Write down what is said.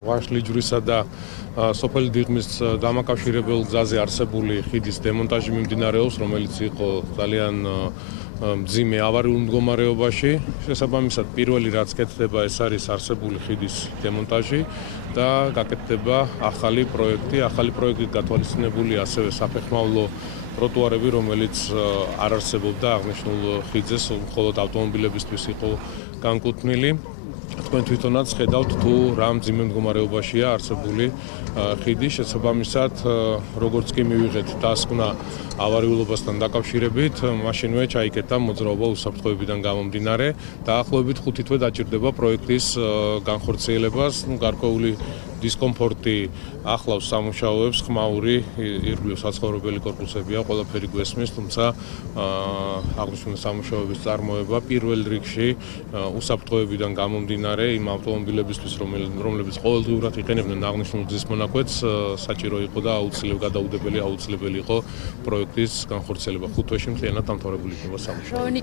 ვაშლიჯვრისა და სოფელი დიღმის დამაკავშირებელ გზაზე არსებული ხიდის დემონტაჟი მიმდინარეობს, რომელიც იყო ძალიან მძიმე ავარიულ მდგომარეობაში. შესაბამისად, პირველი რაც კეთდება, ეს არის არსებული ხიდის დემონტაჟი და გაკეთდება ახალი პროექტი. ახალი პროექტით გათვალისწინებული ასევე საფეხმავლო ტროტუარები, რომელიც არ არსებობდა აღნიშნულ ხიდზე, მხოლოდ ავტომობილებისთვის იყო განკუთვნილი. თქვენ თვითონაც ხედავთ თუ რა მძიმე მდგომარეობაშია არსებული ხიდი. შესაბამისად, როგორც კი მივიღეთ დასკვნა ავარიულობასთან დაკავშირებით, მაშინვე ჩაიკეტა მოძრაობა უსაფრთხოებიდან გამომდინარე. დაახლოებით 5 თვე დაჭირდება პროექტის განხორციელებას. გარკვეული დისკომფორტი ახლავს სამუშაოებს, ხმაური, ირგვლივ საცხოვრებელი კორპუსებია, ყველაფერი გვესმის, თუმცა აღნიშნული სამუშაოების წარმოება პირველ რიგში უსაფრთხოებიდან გამომდინარე იმ ავტომობილებისთვის, რომლებიც ყოველდღიურად იყენებდნენ აღნიშნულ გზის მონაკვეთს, საჭირო იყო და აუცილებელი იყო პროექტის განხორციელება. 5 თვეში მთლიანად დამთავრებული იქნება სამუშაო.